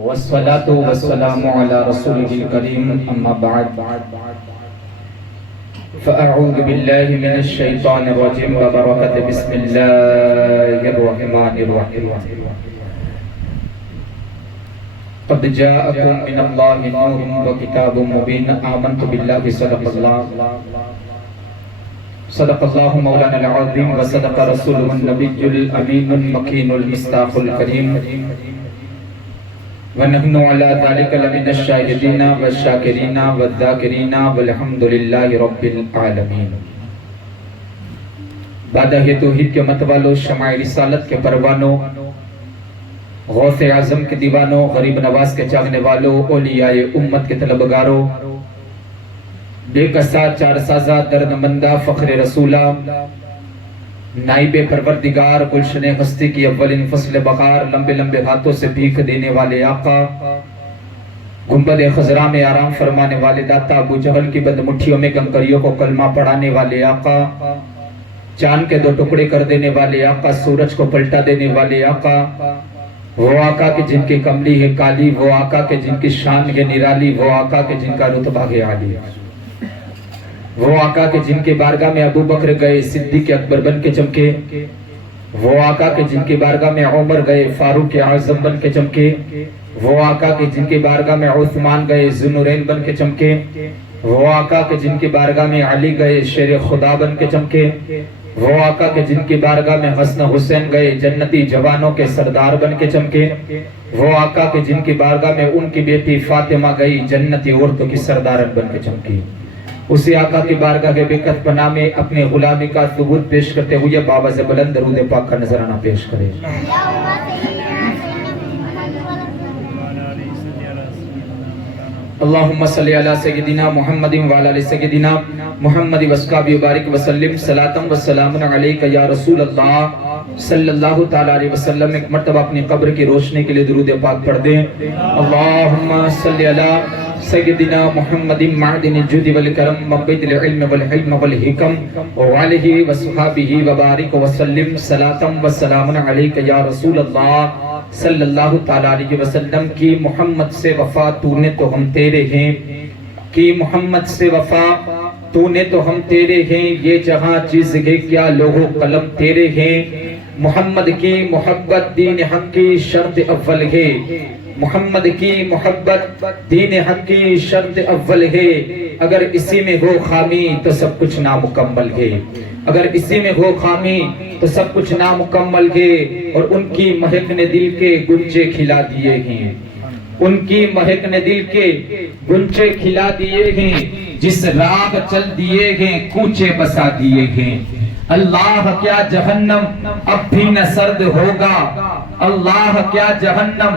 والصلاة والسلام على رسوله الكريم أما بعد فأعوذ بالله من الشيطان الرجيم وبركة بسم الله الرحمن الرحيم قد جاءكم من الله نور وكتاب مبين آمنت بالله صدق الله مولانا العظيم وصدق رسوله النبي الأمين المكين المصداق الكريم ونحن على ذلك لمن الشاهدين والشاكرين والذاكرين والحمد لله رب العالمین۔ بادہ توحید کے متوالو، شمع رسالت کے پروانوں، غوث اعظم کے دیوانوں، غریب نواز کے چاہنے والوں، اولیاء امت کے طلبگاروں، بے قصہ چار سازہ درد مندہ فخر رسولہ، نائب پروردگار، گلشن ہستی کی اولین فصل بقار، لمبے لمبے ہاتھوں سے بھیک دینے والے آقا، گنبد خضرا میں آرام فرمانے والے داتا، ابو جہل کی بد مٹھیوں میں کنکریوں کو کلمہ پڑھانے والے آقا، چاند کے دو ٹکڑے کر دینے والے آقا، سورج کو پلٹا دینے والے آقا، وہ آقا کہ جن کی کملی ہے کالی، وہ آقا کہ جن کی شان ہے نرالی، وہ آقا کہ جن کا رتبہ ہے عالی، وہ آقا کہ جن کے بارگاہ میں ابو بکر گئے صدیق اکبر بن کے چمکے، وہ آقا کہ جن کے بارگاہ میں عمر گئے فاروق اعظم بن کے چمکے، وہ آقا کہ جن کے بارگاہ میں عثمان گئے ذوالنورین بن کے چمکے، وہ آقا کہ جن کے بارگاہ میں علی گئے شیر خدا بن کے چمکے، وہ آقا کہ جن کی بارگاہ میں حسن حسین گئے جنتی جوانوں کے سردار بن کے چمکے، وہ آقا کہ جن کی بارگاہ میں ان کی بیٹی فاطمہ گئی جنتی عورتوں کی سردارن بن کے چمکی، اسی آقا کی بارگاہ کے بکت پناہ میں اپنے غلامی کا ثبوت پیش کرتے ہوئے باواز بلند درود پاک کا نذرانہ پیش کرے۔ اللہم صلی علی سیدنا محمد وعلی آل سیدنا محمد واسکابی وبارک وسلم صلاۃ و سلام علیک یا رسول اللہ صلی اللہ تعالی علیہ وسلم۔ ایک مرتبہ اپنی قبر کی روشنی کے لیے درود پاک پڑھ دیں۔ اللہم صلی علی سیدنا محمد معدن الجود والکرم منبع العلم والحلم والحکم وعلیہ وصحابہ وبارک وسلم صلاۃ و سلام علیک یا رسول اللہ صلی اللہ تعالی علیہ وسلم۔ کی محمد سے وفا تو نے تو ہم تیرے ہیں، کی محمد سے وفا تو نے تو ہم تیرے ہیں، یہ جہاں چیز ہے کیا لوح و قلم تیرے ہیں، محمد کی محبت دین حق کی شرط اول ہے، محمد کی محبت دین حق کی شرط اول ہے، اگر اسی میں ہو خامی تو سب کچھ نامکمل ہے، اگر اسی میں ہو خامی تو سب کچھ نامکمل ہے، اور ان کی مہک نے دل کے گنچے کھلا دیے ہیں، ان کی مہک نے دل کے گنچے کھلا دیے ہیں، جس راہ چل دیے ہیں کوچے بسا دیے ہیں، اللہ کیا جہنم اب بھی نہ سرد ہوگا، اللہ کیا جہنم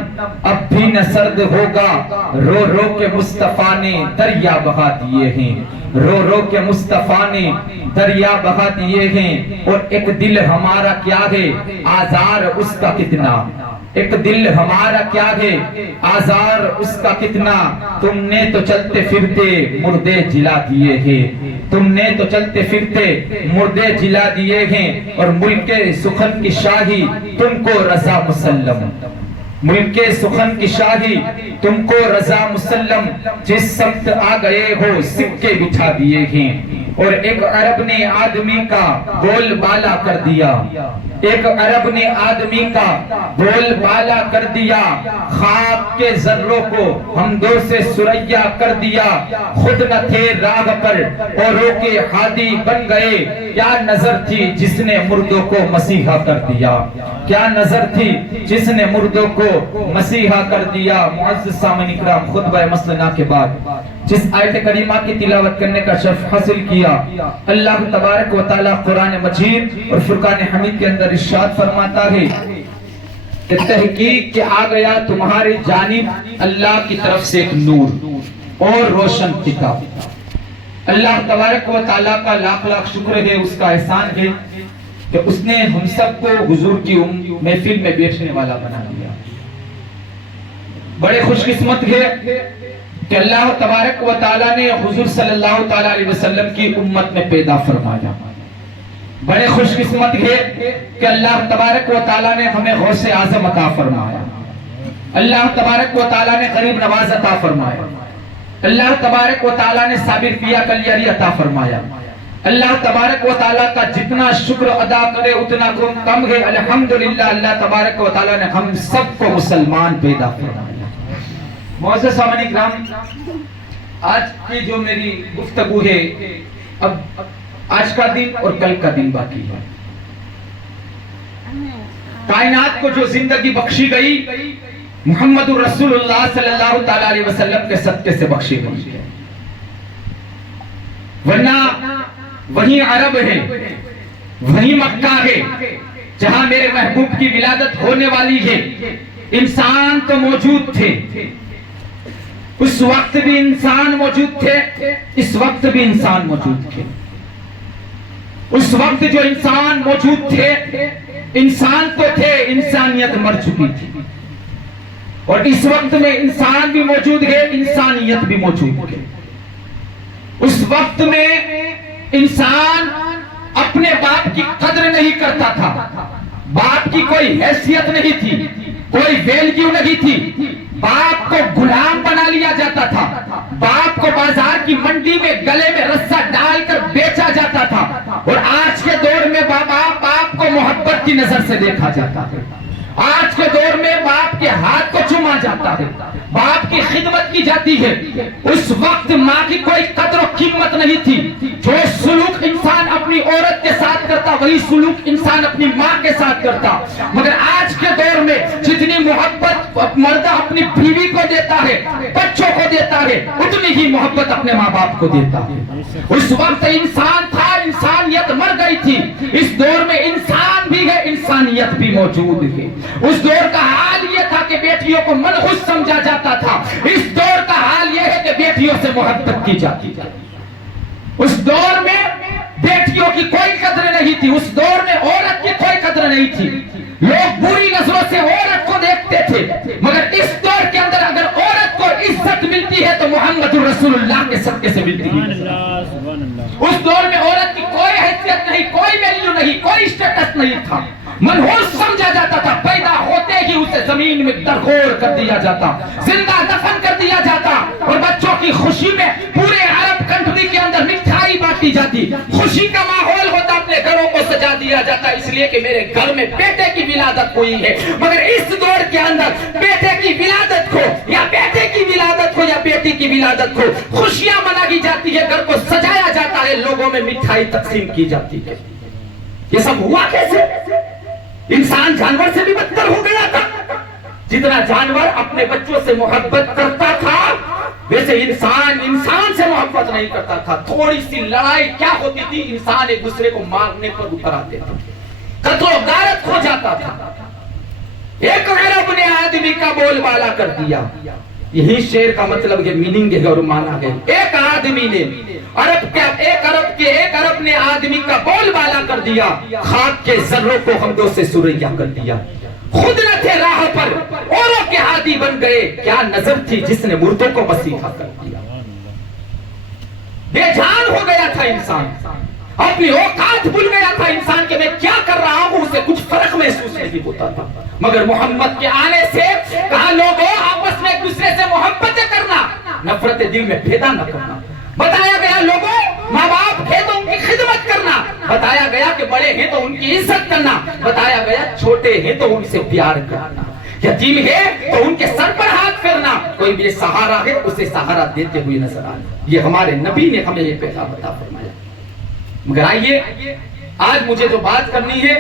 اب بھی نہ سرد ہوگا، رو رو کے مصطفیٰ نے دریا بہا دیے ہیں، رو رو کے مصطفیٰ نے دریا بہا دیے ہیں، اور ایک دل ہمارا کیا ہے آزار اس کا کتنا، ایک دل ہمارا کیا ہے آزار اس کا کتنا، تم نے تو چلتے پھرتے مردے جلا دیے ہیں، تم نے تو چلتے پھرتے مردے جلا دیے ہیں، اور ملک سخن کی شاہی تم کو رضا مسلم، ملک سخن کی شاہی تم کو رضا مسلم، جس سمت آ گئے ہو سکے بچھا دیے ہیں، اور ایک عرب نے آدمی کا بول بالا کر دیا، ایک عرب نے آدمی کا بول بالا کر دیا، خواب کے ذروں کو حمدوں سے سریا کر دیا، خود نہ تھے راہ پر اوروں کے ہادی بن گئے، کیا نظر تھی جس نے مردوں کو مسیحا کر دیا، کیا نظر تھی جس نے مردوں کو مسیحا کر دیا۔ معزز سامعین اکرام، خطبہ مسنہ کے بعد جس آیت کریمہ کی تلاوت کرنے کا شرف حاصل کیا، اللہ تبارک و تعالی قرآن مجید اور فرقان حمید کے اندر ارشاد فرماتا ہے کہ تحقیق کہ آ گیا تمہاری جانب اللہ کی طرف سے ایک نور اور روشن کتاب۔ اللہ تبارک و تعالی کا لاکھ لاکھ شکر ہے، اس کا احسان ہے کہ اس نے ہم سب کو حضور کی محفل میں بیٹھنے والا بنا دیا۔ بڑے خوش قسمت ہے کہ اللہ تبارک و تعالی نے حضور صلی اللہ تعالی علیہ وسلم کی امت میں پیدا فرمایا۔ بڑے خوش قسمت ہے کہ اللہ تبارک و تعالی نے ہمیں غوث اعظم عطا فرمایا۔ اللہ تبارک و تعالیٰ نے غریب نواز عطا فرمایا، اللہ تبارک و تعالیٰ نے صابر پیا کلیاری عطا فرمایا۔ اللہ تبارک و تعالیٰ کا جتنا شکر ادا کرے اتنا کم ہے۔ الحمدللہ اللہ تبارک و تعالیٰ نے ہم سب کو مسلمان پیدا فرمایا۔ معزز سامعین کرام، آج کی جو میری گفتگو ہے، اب آج کا دن اور کل کا دن باقی ہے۔ کائنات کو جو زندگی بخشی گئی محمد رسول اللہ صلی اللہ تعالی علیہ وسلم کے صدقے سے بخشی گئی ہے، ورنہ وہی عرب ہے، وہی مکہ ہے جہاں میرے محبوب کی ولادت ہونے والی ہے۔ انسان تو موجود تھے، اس وقت بھی انسان موجود تھے، اس وقت بھی انسان موجود تھے۔ اس وقت جو انسان موجود تھے، انسان تو تھے، انسانیت مر چکی تھی، اور اس وقت میں انسان بھی موجود ہے، انسانیت بھی موجود ہے۔ اس وقت میں انسان اپنے باپ کی قدر نہیں کرتا تھا، باپ کی کوئی حیثیت نہیں تھی، کوئی ویلیو نہیں تھی، باپ کو غلام بنا لیا جاتا تھا، باپ کو بازار کی منڈی میں گلے میں رسہ ڈال کر بیچا جاتا تھا، اور آج کے دور میں باپ کو محبت کی نظر سے دیکھا جاتا ہے۔ آج کے دور میں باپ کے ہاتھ کو چوما جاتا ہے، باپ کی خدمت کی جاتی ہے۔ اس وقت ماں کی کوئی قدر و قیمت نہیں تھی۔ جو سلوک انسان اپنی عورت کے ساتھ کرتا وہی سلوک انسان اپنی ماں کے ساتھ کرتا، مگر آج کے دور میں جتنی محبت مرد اپنی بیوی کو دیتا ہے، بچوں کو دیتا ہے، اتنی ہی محبت اپنے ماں باپ کو دیتا ہے۔ اس وقت انسان تھا، انسانیت مر گئی تھی۔ اس دور میں انسان بھی ہے، انسانیت بھی موجود ہے۔ اس دور کا حال یہ تھا کہ بیٹیوں کو منحوس سمجھا جاتا تھا، اس دور کا حال یہ ہے کہ بیٹیوں سے محبت کی جاتی ہے۔ اس دور میں بیٹیوں کی کوئی قدر نہیں تھی، اس دور میں عورت کی کوئی قدر نہیں تھی، لوگ بری نظروں سے عورت کو دیکھتے تھے، مگر اس دور کے اندر اگر عورت کو عزت ملتی ہے تو محمد رسول اللہ کے صدقے سے ملتی ہے۔ اس دور میں عورت کی کوئی حیثیت نہیں، کوئی ویلیو نہیں، کوئی اسٹیٹس نہیں تھا، منحوس سمجھا جاتا تھا، پیدا ہوتے ہی اسے زمین میں درگور کر دیا جاتا، زندہ دفن کر دیا جاتا، اور بچوں کی خوشی میں پورے عرب کنٹری کے اندر مٹھائی بانٹی جاتی، خوشی کا ماحول ہوتا، اپنے گھروں کو سجا دیا جاتا، اس لیے کہ میرے گھر میں بیٹے کی ولادت ہوئی ہے۔ مگر اس دور کے اندر بیٹے کی ولادت کو یا بیٹے کی ولادت کو یا بیٹی کی ولادت کو خوشیاں منائی جاتی ہے، گھر کو سجایا جاتا ہے، لوگوں میں مٹھائی تقسیم کی جاتی ہے۔ یہ سب ہوا کیسے؟ انسان جانور سے بھی بدتر ہو گیا تھا۔ جتنا جانور اپنے بچوں سے محبت کرتا تھا ویسے انسان سے محبت نہیں کرتا تھا۔ تھوڑی سی لڑائی کیا ہوتی تھی، انسان ایک دوسرے کو مارنے پر اتر آتے تھے، قتل و غارت ہو جاتا تھا۔ ایک عرب نے آدمی کا بول بالا کر دیا، یہی شعر کا مطلب یہ میننگ ہے اور مانا ہے۔ ایک آدمی نے ایک عرب نے آدمی کا بول بالا کر دیا، خاک کے ذروں کو حمدوں سے سریا کر دیا، خود نہ تھے راہ پر اوروں کے ہادی بن گئے، کیا نظر تھی جس نے مردوں کو مسیحا کر دیا۔ بے جان ہو گیا تھا انسان، اپنی اوقات بھول گیا تھا انسان کہ میں کیا کر رہا ہوں، اسے کچھ فرق محسوس نہیں ہوتا تھا۔ مگر محمد کے آنے سے کہا لوگوں آپس میں ایک دوسرے سے محبتیں کرنا، نفرت دل میں پیدا نہ کرنا۔ بتایا گیا لوگوں ماں باپ ہے تو ان کی خدمت کرنا، بتایا گیا کہ بڑے ہیں تو ان کی عزت کرنا، بتایا گیا چھوٹے ہیں تو ان سے پیار کرنا، یتیم ہے تو ان کے سر پر ہاتھ پھیرنا، کوئی بھی سہارا ہے اسے سہارا دیتے ہوئے نظر آنا۔ یہ ہمارے نبی نے ہمیں یہ پیغام عطا فرمایا۔ مگر آئیے آج مجھے جو بات کرنی ہے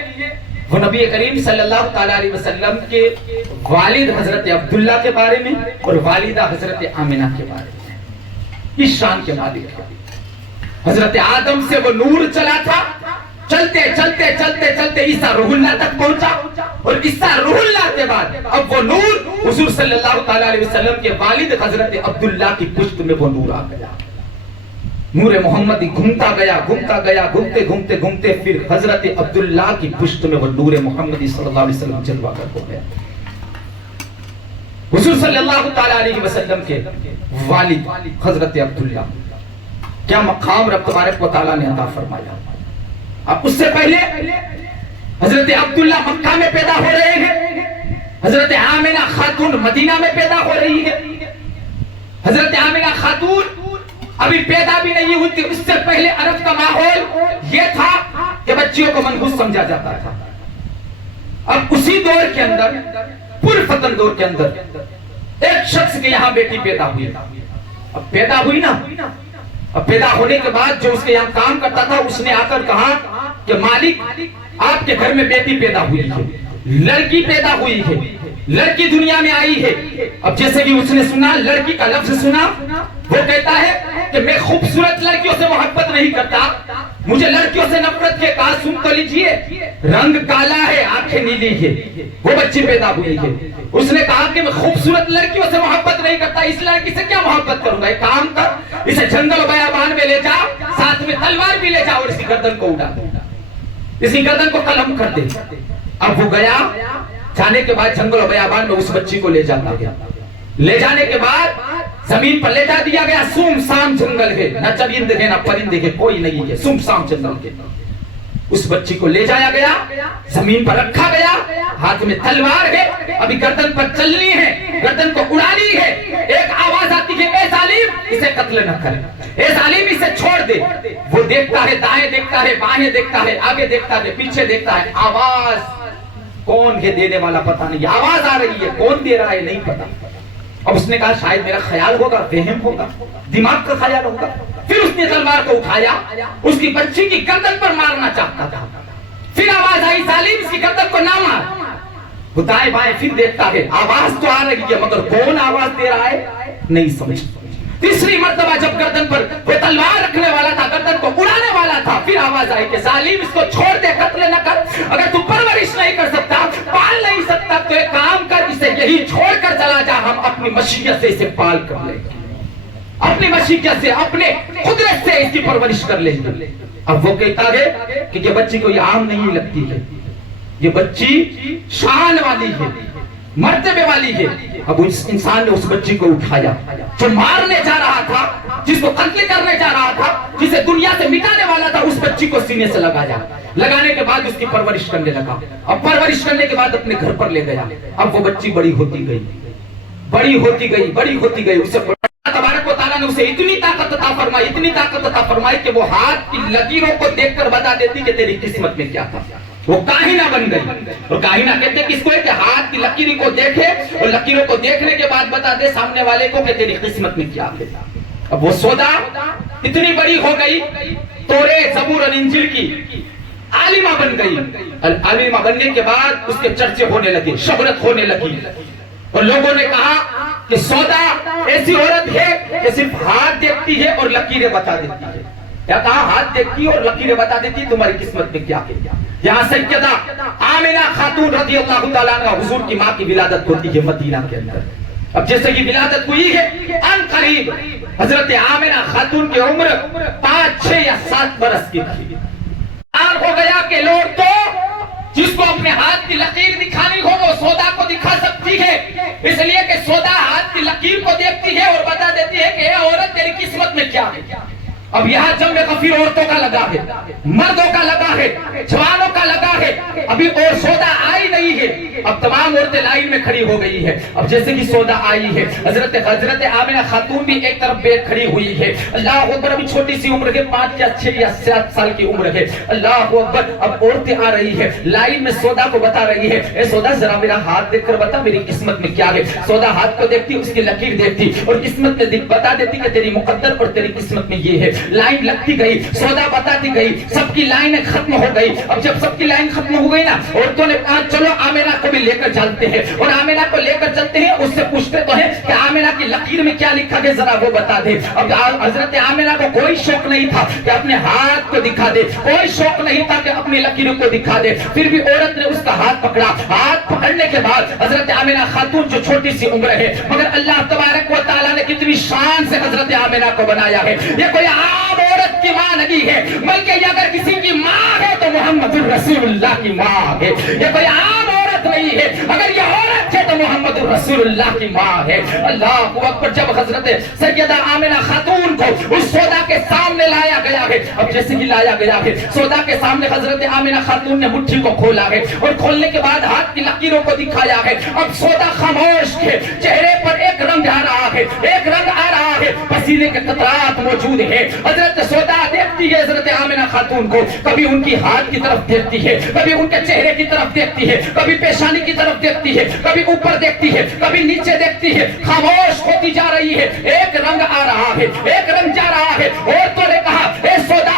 وہ نبی کریم صلی اللہ تعالی علیہ وسلم کے والد حضرت عبداللہ کے بارے میں اور والدہ حضرت آمنہ کے بارے میں۔ اس شان کے مالک ہے۔ حضرت آدم سے وہ نور چلا تھا، چلتے چلتے چلتے چلتے عیسیٰ روح اللہ تک پہنچا، اور عیسیٰ روح اللہ کے بعد اب وہ نور حضور صلی اللہ تعالی علیہ وسلم کے والد حضرت عبداللہ کی پشت میں وہ نور آ گیا۔ نور محمدی گھومتا گیا گھومتا گیا، گھومتے گھومتے گھومتے پھر حضرت عبداللہ کی پشت میں وہ نور محمدی صلی اللہ علیہ وسلم جلوہ گر ہو گیا۔ حضور صلی اللہ تعالی علیہ وسلم کے والد حضرت عبداللہ کیا مقام رب تبارک و تعالی نے عطا فرمایا۔ اب اس سے پہلے حضرت عبداللہ مکہ میں پیدا ہو رہے ہیں، حضرت آمنہ خاتون مدینہ میں پیدا ہو رہی ہے. حضرت آمنہ خاتون ابھی پیدا بھی نہیں ہوئی تھی. اس سے پہلے عرب کا ماحول یہ تھا کہ بچیوں کو منحوس سمجھا جاتا تھا. اب اسی دور کے اندر, پرفتن دور کے اندر, ایک شخص کے یہاں بیٹی پیدا ہوئی. اب پیدا ہوئی نا, اب پیدا ہونے کے بعد جو اس کے یہاں کام کرتا تھا اس نے آ کر کہا کہ مالک آپ کے گھر میں بیٹی پیدا ہوئی ہے, لڑکی پیدا ہوئی ہے, لڑکی دنیا میں آئی ہے. اب جیسے کہ اس نے سنا, لڑکی کا لفظ سنا, وہ کہتا ہے کہ میں خوبصورت لڑکیوں سے محبت نہیں کرتا, مجھے لڑکیوں سے نفرت کے. کہا سن تو لیجئے, رنگ کالا ہے, آنکھیں نیلی ہے. وہ بچی پیدا ہوئی ہے. اس نے کہا کہ میں خوبصورت لڑکیوں سے محبت نہیں کرتا, اس لڑکی سے کیا محبت کروں گا. ایک کام کر, اسے جنگل و بیابان میں لے جا, ساتھ میں تلوار بھی لے جا اور اس کی گردن کو اڑا دے, اس کی گردن کو قلم کر دے. اب وہ گیا, جانے کے بعد جنگل و بیابان میں اس بچی کو لے جاتا گیا. لے جانے کے بعد زمین پر لے جا دیا گیا. سوم سام جنگل ہے, نہ چرند ہے نہ پرند ہے, کوئی نہیں ہے, سوم سام جنگل ہے. اس بچی کو لے جایا گیا, زمین پر رکھا گیا, ہاتھ میں تلوار ہے, ابھی گردن پر چلنی ہے, گردن کو اڑانی ہے. ایک آواز آتی ہے, اے ظالم اسے قتل نہ کر, اے ظالم اسے چھوڑ دے. وہ دیکھتا ہے, دائیں دیکھتا ہے, بائیں دیکھتا ہے, آگے دیکھتا ہے, پیچھے دیکھتا ہے. آواز کون ہے دینے والا پتہ نہیں, آواز آ رہی ہے, کون دے رہا ہے نہیں پتا. اب اس نے کہا شاید میرا خیال ہوگا, وہم ہوگا, دماغ کا خیال ہوگا. پھر اس نے تلوار کو اٹھایا, اس کی بچی کی گردن پر مارنا چاہتا تھا. پھر آواز آئی, ظالم اس کی گردن کو نہ مار. وہ دائیں بائیں پھر دیکھتا ہے, آواز تو آ رہی ہے مگر کون آواز دے رہا ہے نہیں سمجھ. تیسری مرتبہ جب گردن پر وہ تلوار رکھنے والا تھا, گردن کو اڑانے والا تھا, پھر آواز آئی کہ ظالم اس کو چھوڑ دے, قتل نہ کر. اگر تو پرورش نہیں کر سکتا, پال نہیں سکتا, تو ایک کام کر, اسے یہی چھوڑ کر چلا جا, ہم اپنی مشیت سے اسے پال کر لیں گے, اپنی مشیت سے, اپنے قدرت سے اس کی پرورش کر لیں گے. اب وہ کہتا ہے کہ یہ بچی کوئی عام نہیں لگتی ہے, یہ بچی شان والی ہے, مرتبے والی ہے. اب اس انسان نے اس بچی کو اٹھایا, جو مارنے جا رہا تھا, جس کو قتل کرنے جا رہا تھا, جسے دنیا سے مٹانے والا تھا, اس بچی کو سینے سے لگایا. لگانے کے بعد اس کی پرورش کرنے لگا. اب پرورش کرنے کے بعد اپنے گھر پر لے گیا. اب وہ بچی بڑی ہوتی گئی, بڑی ہوتی گئی, بڑی ہوتی گئی. اسے تبارک و تعالیٰ نے اسے اتنی طاقت عطا فرمائی, اتنی طاقت عطا فرمائی کہ وہ ہاتھ کی لکیروں کو دیکھ کر بتا دیتی کہ تیری قسمت میں کیا تھا. وہ کاہنہ بن گئی. اور کاہنہ کہتے ہیں کس کو ہے کہ ہاتھ کی لکیروں کو دیکھے اور لکیروں کو دیکھنے کے بعد بتا دے سامنے والے کو کہ تیری قسمت میں کیا ہے. اب وہ سودا اتنی بڑی ہو گئی, تورات زبور اور انجیل کی عالمہ بن گئی. عالمہ بننے کے بعد اس کے چرچے ہونے لگے, شہرت ہونے لگی, اور لوگوں نے کہا کہ سودا ایسی عورت ہے کہ صرف ہاتھ دیکھتی ہے اور لکیریں بتا دیتی ہے. کیا کہا؟ ہاتھ دیکھتی اور لکیریں بتا دیتی ہے, تمہاری قسمت میں کیا ہے. یہاں سیدہ آمنہ خاتون رضی اللہ تعالیٰ عنہ حضور کی ماں کی ولادت ہوتی ہے مدینہ کے اندر. اب جیسے کی ولادت ہوئی ہے, ان قریب حضرت آمنہ خاتون کی عمر 5, 6 یا 7 برس کی تھی. ہو گیا کہ لوگ تو جس کو اپنے ہاتھ کی لکیر دکھانی ہو وہ سودا کو دکھا سکتی ہے, اس لیے کہ سودا ہاتھ کی لکیر کو دیکھتی ہے اور بتا دیتی ہے کہ اے عورت تیری قسمت میں کیا ہے. اب یہاں جنگ غفیر عورتوں کا لگا ہے, مردوں کا لگا ہے, جوانوں کا لگا ہے. ابھی اور سودا آئی نہیں ہے, اب تمام عورتیں لائن میں کھڑی ہو گئی ہے. اب جیسے کہ سودا آئی ہے, حضرت آمنہ خاتون بھی ایک طرف بیٹھ کھڑی ہوئی ہے. اللہ اکبر, ابھی چھوٹی سی عمر ہے, 5 یا 6 یا 7 سال کی عمر ہے. اللہ اکبر. اب عورتیں آ رہی ہے, لائن میں سودا کو بتا رہی ہے, اے سودا ذرا میرا ہاتھ دیکھ کر بتا میری قسمت میں کیا ہے. سودا ہاتھ کو دیکھتی, اس کی لکیر دیکھتی اور قسمت میں بتا دیتی کہ تیری مقدر اور تیری قسمت میں یہ ہے. لائن لگتی گئی, سودا بتاتی گئی, سب کی لائن ختم ہو گئی. اب جب سب کی لائن ختم ہو گئی نا, عورتوں نے کہا چلو آمنہ کو بھی لے کر چلتے ہیں. اور آمنہ کو لے کر چلتے ہیں, اس سے پوچھتے تو ہیں کہ آمنہ کی لکیر میں کیا لکھا ہے ذرا وہ بتا دے. اب حضرت آمنہ کو کوئی شوق نہیں تھا کہ اپنے ہاتھ کو دکھا دے, کوئی شوق نہیں تھا کہ اپنی لکیروں کو دکھا دے. پھر بھی عورت نے اس کا ہاتھ پکڑا. ہاتھ پکڑنے کے بعد حضرت آمنہ خاتون جو چھوٹی سی عمر ہے, مگر اللہ تبارک و تعالیٰ نے کتنی شان سے حضرت آمنہ کو بنایا ہے. یہ کوئی عام عورت کی ماں نہیں ہے, بلکہ یہ اگر کسی کی ماں ہے تو محمد الرسول اللہ کی ماں ہے. یہ کوئی عام عورت نہیں ہے، اگر یہ عورت ہے تو محمد رسول اللہ کی ماں ہے۔ اللہ اکبر۔ جب حضرت سیدہ آمنہ خاتون کو اس سودا کے سامنے لایا گیا ہے، اب جیسے ہی لایا گیا ہے سودا کے سامنے، حضرت آمنہ خاتون نے مٹھی کو کھولا ہے اور کھولنے کے بعد ہاتھ کی لکیروں کو دکھایا ہے۔ اب سودا خاموش ہے، چہرے پر ایک رنگ آ رہا ہے، ایک رنگ آ رہا ہے، پسینے کے قطرات موجود ہیں۔ حضرت سودا دیکھتی ہے حضرت آمنہ خاتون کو، کبھی ان کی ہاتھ کی طرف دیکھتی ہے، کبھی ان کے چہرے کی طرف دیکھتی ہے، کبھی پیشانی کی طرف دیکھتی ہے، کبھی اوپر دیکھتی ہے، کبھی نیچے دیکھتی ہے، خاموش ہوتی جا رہی ہے۔ ایک رنگ آ رہا ہے، ایک رنگ جا رہا ہے۔ عورتوں نے کہا اے سودا،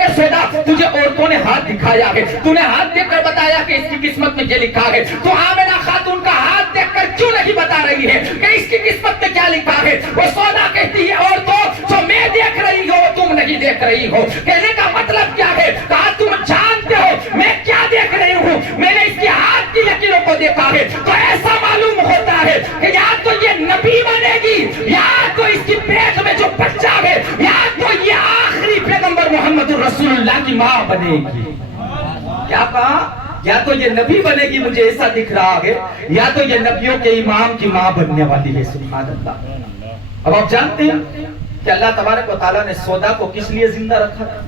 اے سودا، تجھے عورتوں نے ہاتھ دکھایا ہے، تو نے ہاتھ دیکھ کر بتایا کہ اس کی قسمت میں یہ لکھا ہے، تو آمنہ خاتون کا ہاتھ دیکھ کر کیوں نہیں بتا رہی ہے کہ اس کی قسمت میں کیا لکھا ہے؟ وہ سودا کہتی ہے عورتوں جو میں دیکھ رہی ہو تم نہیں دیکھ رہی ہو۔ کہنے کا مطلب کیا ہے؟ کہا تم جانتے ہو میں کیا دیکھ رہی ہوں، میں نے اس کی ہاتھ کی لکیروں کو دیکھا ہے، تو ایسا معلوم ہوتا ہے کہ یا تو یہ نبی بنے گی، یا تو اس کی پیٹ میں جو بچہ ہے، یا تو یہ آخری پیغمبر محمد رسول اللہ کی ماں بنے گی۔ کیا کہا؟ یا تو یہ نبی بنے گی، مجھے ایسا دکھ رہا ہے، یا تو یہ نبیوں کے امام کی ماں بننے والی ہے۔ سبحان اللہ۔ اب آپ جانتے ہیں کہ اللہ تبارک و تعالیٰ نے سودا کو کس لیے زندہ رکھا تھا؟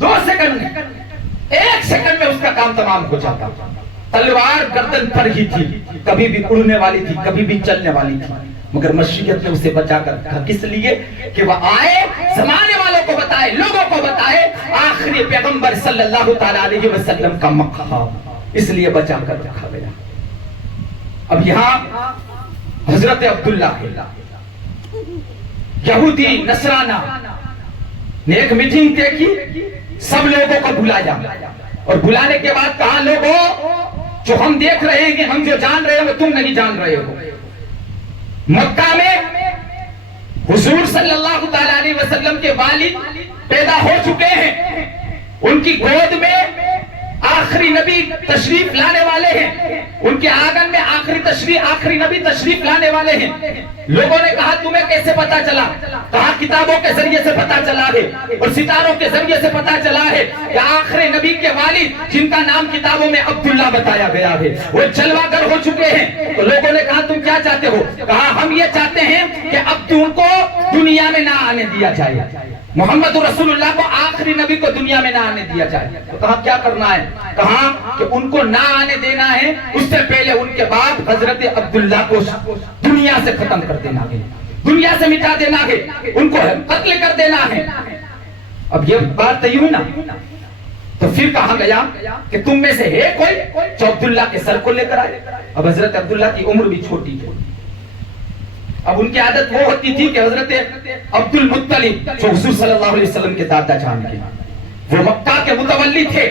2 سیکنڈ میں، 1 سیکنڈ میں اس کا کام تمام ہو جاتا۔ تلوار گردن پر ہی تھی، کبھی بھی اڑنے والی تھی، کبھی بھی چلنے والی تھی، مگر مشیت نے اسے بچا کر رکھا۔ کس لیے؟ کہ وہ آئے، زمانے والوں کو بتائے، لوگوں کو بتائے آخری پیغمبر صلی اللہ تعالیٰ علیہ وسلم کا مقام، اس لیے بچا کر رکھا گیا۔ اب یہاں حضرت عبداللہ یہودی نصرانہ نے ایک میٹنگ طے کی، سب لوگوں کو بلایا، اور بلانے کے بعد کہا لوگوں جو ہم دیکھ رہے ہیں، ہم جو جان رہے ہیں وہ تم نہیں جان رہے ہو۔ مکہ میں حضور صلی اللہ تعالیٰ علیہ وسلم کے والد پیدا ہو چکے ہیں، ان کی گود میں آخری نبی تشریف لانے والے ہیں، ان کے آنگن میں آخری نبی تشریف لانے والے ہیں۔ لوگوں نے کہا تمہیں کیسے پتا چلا؟ کہا کتابوں کے ذریعے سے پتا چلا ہے، اور ستاروں کے ذریعے سے پتا چلا ہے کہ آخری نبی کے والد جن کا نام کتابوں میں عبداللہ بتایا گیا ہے وہ جلوہ گر ہو چکے ہیں۔ تو لوگوں نے کہا تم کیا چاہتے ہو؟ کہا ہم یہ چاہتے ہیں کہ اب تم کو دنیا میں نہ آنے دیا جائے، محمد رسول اللہ کو آخری نبی کو دنیا میں نہ آنے دیا جائے۔ تو کہا کیا کرنا ہے؟ کہا کہ ان کو نہ آنے دینا ہے، اس سے پہلے ان کے بعد حضرت عبداللہ کو دنیا سے ختم کر دینا ہے، دنیا سے مٹا دینا ہے، ان کو قتل کر دینا ہے۔ اب یہ بات طے ہوئی نا، تو پھر کہا گیا کہ تم میں سے ہے کوئی جو عبداللہ کے سر کو لے کر آئے۔ اب حضرت عبداللہ کی عمر بھی چھوٹی تھی، اب ان کی عادت وہ ہوتی تھی کہ حضرت عبد المطلب جو حضور صلی اللہ علیہ وسلم کے دادا جان کے، وہ مکہ کے متولی تھے،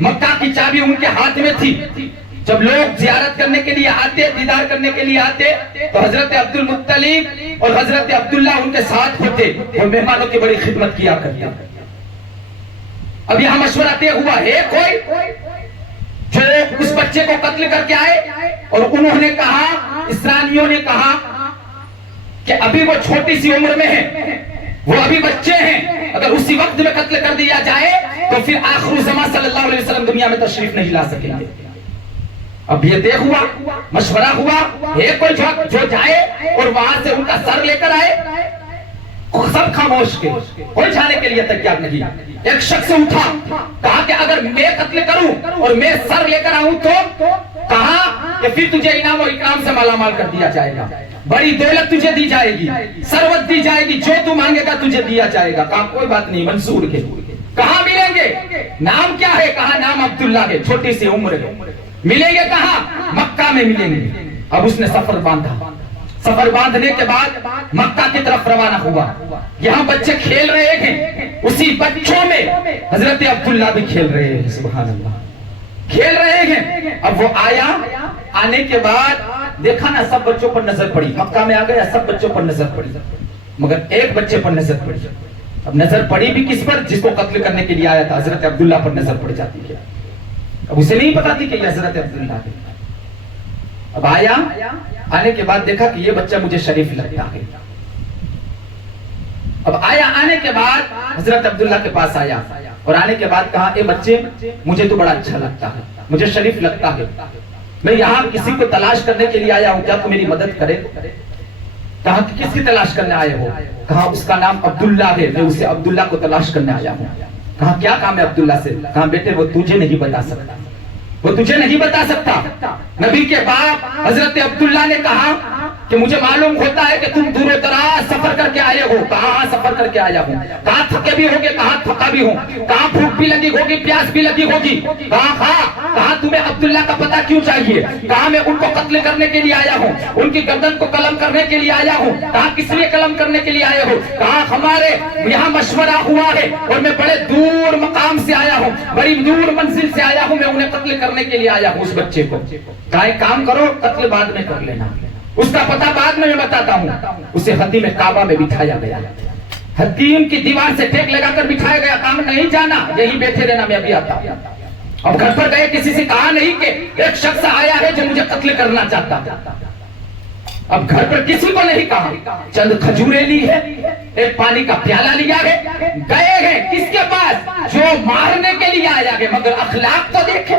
مکہ کی چابی ان کے ہاتھ میں تھی۔ جب لوگ زیارت کرنے کے لیے آتے، دیدار کرنے کے لیے آتے، تو حضرت عبد المطلب اور حضرت عبداللہ ان کے ساتھ ہوتے، وہ مہمانوں کی بڑی خدمت کیا کرتے۔ اب یہاں مشورہ طے ہوا ہے کوئی جو اس بچے کو قتل کر کے آئے، اور انہوں نے کہا، اسرائیلیوں نے کہا کہ ابھی وہ چھوٹی سی عمر میں ہیں، وہ ابھی بچے ہیں، اگر اسی وقت میں قتل کر دیا جائے تو پھر آخر الزمان صلی اللہ علیہ وسلم دنیا میں تشریف نہیں لا سکیں گے۔ اب یہ طے ہوا، مشورہ ہوا، ایک کوئی جو جائے اور وہاں سے ان کا سر لے کر آئے۔ سب خاموش کے، کوئی جانے کے لیے تیار نہیں۔ ایک شخص اٹھا، کہا کہ اگر میں قتل کروں اور میں سر لے کر آؤں تو کہا کہ پھر تجھے انعام و اکرام سے مالا مال کر دیا جائے گا، بڑی دولت تجھے دی جائے گی، ثروت دی جائے گی، جو تو مانگے گا تجھے دیا جائے گا۔ کہا کوئی بات نہیں، منظور ہے۔ کہاں ملیں گے؟ نام کیا ہے؟ کہا نام عبداللہ ہے، چھوٹی سی عمر ہے۔ ملیں گے کہاں؟ مکہ میں ملیں گے۔ اب اس نے سفر باندھا، سفر باندھنے کے بعد مکہ کی طرف روانہ ہوا۔ یہاں بچے کھیل رہے ہیں، اسی بچوں میں حضرت عبداللہ بھی کھیل رہے ہیں۔ سبحان اللہ، کھیل رہے ہیں۔ اب وہ آیا، آنے کے بعد دیکھا نا سب بچوں پر نظر پڑی، مکہ میں آ گیا، سب بچوں پر نظر پڑی، مگر ایک بچے پر نظر پڑی۔ اب نظر پڑی بھی کس پر؟ جس کو قتل کرنے کے لیے آیا تھا، حضرت عبداللہ پر نظر پڑ جاتی ہے۔ اب اسے نہیں پتا تھی کہ یہ حضرت عبداللہ ہے۔ اب آیا، آنے کے بعد دیکھا کہ یہ بچہ مجھے شریف لگتا ہے۔ اب آیا، آنے کے بعد حضرت عبداللہ کے پاس آیا، اور آنے کے بعد کہا اے بچے مجھے تو بڑا اچھا لگتا ہے، مجھے شریف لگتا ہے، میں یہاں کسی کو تلاش کرنے کے لیے آیا ہوں، کیا تو میری مدد کرے؟ کہا کہ کس کی تلاش کرنے آئے ہو؟ کہا اس کا نام عبداللہ ہے، میں اسے عبداللہ کو تلاش کرنے آیا ہوں۔ کہا کیا کام ہے عبداللہ سے؟ کہا بیٹے وہ تجھے نہیں بتا سکتا، وہ تجھے نہیں بتا سکتا۔ نبی کے باپ حضرت عبداللہ نے کہا کہ مجھے معلوم ہوتا ہے کہ تم دور و دراز سفر کر کے آئے ہو۔ کہاں سفر کر کے آیا ہوں؟ کہاں تھکے بھی ہوگے، کہاں تھکا بھی ہوں، کہاں بھوک بھی لگی ہوگی، پیاس بھی لگی ہوگی۔ کہاں تمہیں عبداللہ کا پتہ کیوں چاہیے؟ کہاں میں ان کو قتل کرنے کے لیے آیا ہوں، ان کی گردن کو قلم کرنے کے لیے آیا ہوں۔ کہاں کس لیے قلم کرنے کے لیے آئے ہو؟ کہاں ہمارے یہاں مشورہ ہوا ہے اور میں بڑے دور مقام سے آیا ہوں، بڑی دور منزل سے آیا ہوں، میں انہیں قتل کرنے کے لیے آیا ہوں اس بچے کو۔ کہا ایک کام کرو، قتل بعد میں کر لینا، اس کا پتہ بعد میں بتاتا ہوں۔ اسے حتیم کعبہ میں بٹھایا گیا، حتیم کی دیوار سے ٹیک لگا کر بٹھایا گیا، کہا نہیں جانا، یہیں بیٹھے رہنا، میں ابھی آتا ہوں۔ اب گھر پر گئے، کسی سے کہا نہیں کہ ایک شخص آیا ہے جو مجھے قتل کرنا چاہتا۔ اب گھر پر کسی کو نہیں کہا، چند کھجوریں لی ہے، ایک پانی کا پیالہ لیا ہے، گئے ہیں کس کے پاس؟ جو مارنے کے لیے آیا ہے، مگر اخلاق تو دیکھے،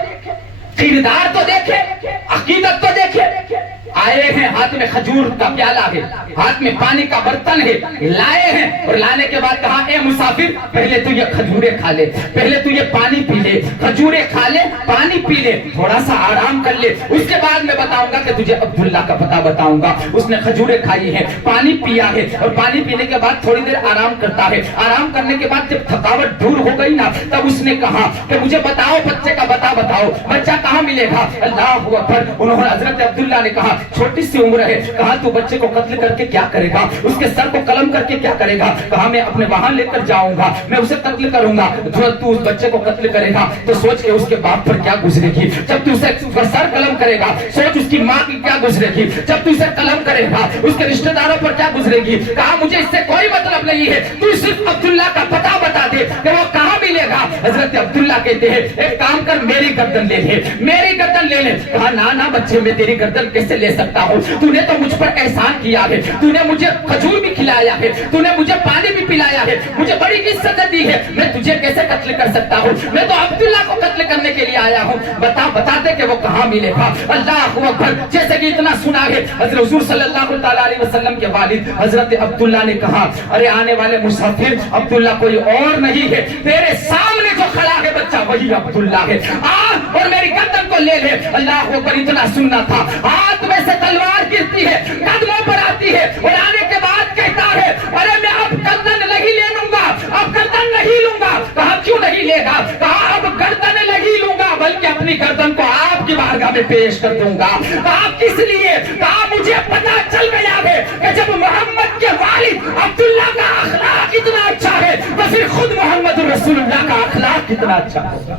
کردار تو دیکھے، عقیدت تو دیکھے۔ آئے ہیں، ہاتھ میں کھجور کا پیالہ ہے، ہاتھ میں پانی کا برتن ہے، لائے ہیں، اور لانے کے بعد کہا اے مسافر پہلے تو یہ کھجوریں کھا لے، پہلے تو یہ پانی پی لے، کھجوریں کھا لے، پانی پی لے، تھوڑا سا آرام کر لے، اس کے بعد میں بتاؤں گا کہ تجھے عبداللہ کا پتہ بتاؤں گا۔ اس نے کھجوریں کھائی ہیں، پانی پیا ہے، اور پانی پینے کے بعد تھوڑی دیر آرام کرتا ہے۔ آرام کرنے کے بعد جب تھکاوٹ دور ہو گئی نا، تب اس نے کہا کہ مجھے بتاؤ بچے کا بتاؤ، بچہ کہاں ملے گا؟ اللہ اکبر۔ انہوں نے حضرت عبداللہ نے کہا چھوٹی سی عمر ہے، کہا تو بچے کو قتل کر کے کیا کرے گا؟ اس کے سر کو قلم کر کے کیا کرے گا؟ کہا میں اپنے وہاں لے کر جاؤں گا، میں اسے قتل کروں گا۔ جو تو اس بچے کو قتل کرے گا تو سوچ کے اس کے باپ پر کیا گزرے گی، جب تو اسے سر قلم کرے گا سوچ اس کی ماں کی کیا گزرے گی، جب تو اسے قلم کرے گا اس کے رشتہ داروں پر کیا گزرے گی۔ کہا مجھے اس سے کوئی مطلب نہیں ہے، تو صرف عبداللہ کا پتہ بتا دے کہ وہ کہاں ملے گا۔ حضرت عبداللہ کہتے ہیں ایک کام کر، میری گردن لے لے، میری گردن لے لے۔ کہا نا بچے میں تیری گردن کیسے لے سکتا ہوں؟ تو نے تو مجھ پر احسان کیا ہے، تو نے مجھے کھجور بھی کھلایا ہے، تو نے مجھے پانی بھی پلایا ہے، مجھے بڑی عزت دی ہے، میں تجھے کیسے قتل کر سکتا ہوں؟ میں تو عبداللہ کو قتل کرنے کے لیے آیا ہوں، بتا دے کہ وہ کہاں ملے گا۔ اللہ اکبر۔ جیسے کہ اتنا سنا ہے، حضرت حضور صلی اللہ تعالیٰ علیہ وسلم کے والد حضرت عبداللہ نے کہا ارے آنے والے مسافر عبداللہ کوئی اور نہیں ہے، تیرے سامنے جو کھڑا ہے بچہ وہی عبداللہ ہے، آ اور میری گردن کو لے لے۔ اللہ اکبر۔ اتنا سننا تھا، ہاتھ میں سے تلوار گرتی ہے، قدموں پر آتی ہے، اور آنے کے بعد کہتا ہے ارے میں اب گردن نہیں لے لوں گا، اب گردن نہیں لوں گا۔ کہا کیوں نہیں لے گا؟ کہا اب گردن نہیں لوں گا بلکہ اپنی گردن کو آپ کی بارگاہ میں پیش کر دوں گا۔ کہا کس لیے؟ کہا مجھے پتا چل گیا ہے کہ جب محمد کے والد عبداللہ کا اخلاق اتنا اچھا ہے تو پھر خود محمد رسول اللہ کا اخلاق کتنا اچھا ہوگا۔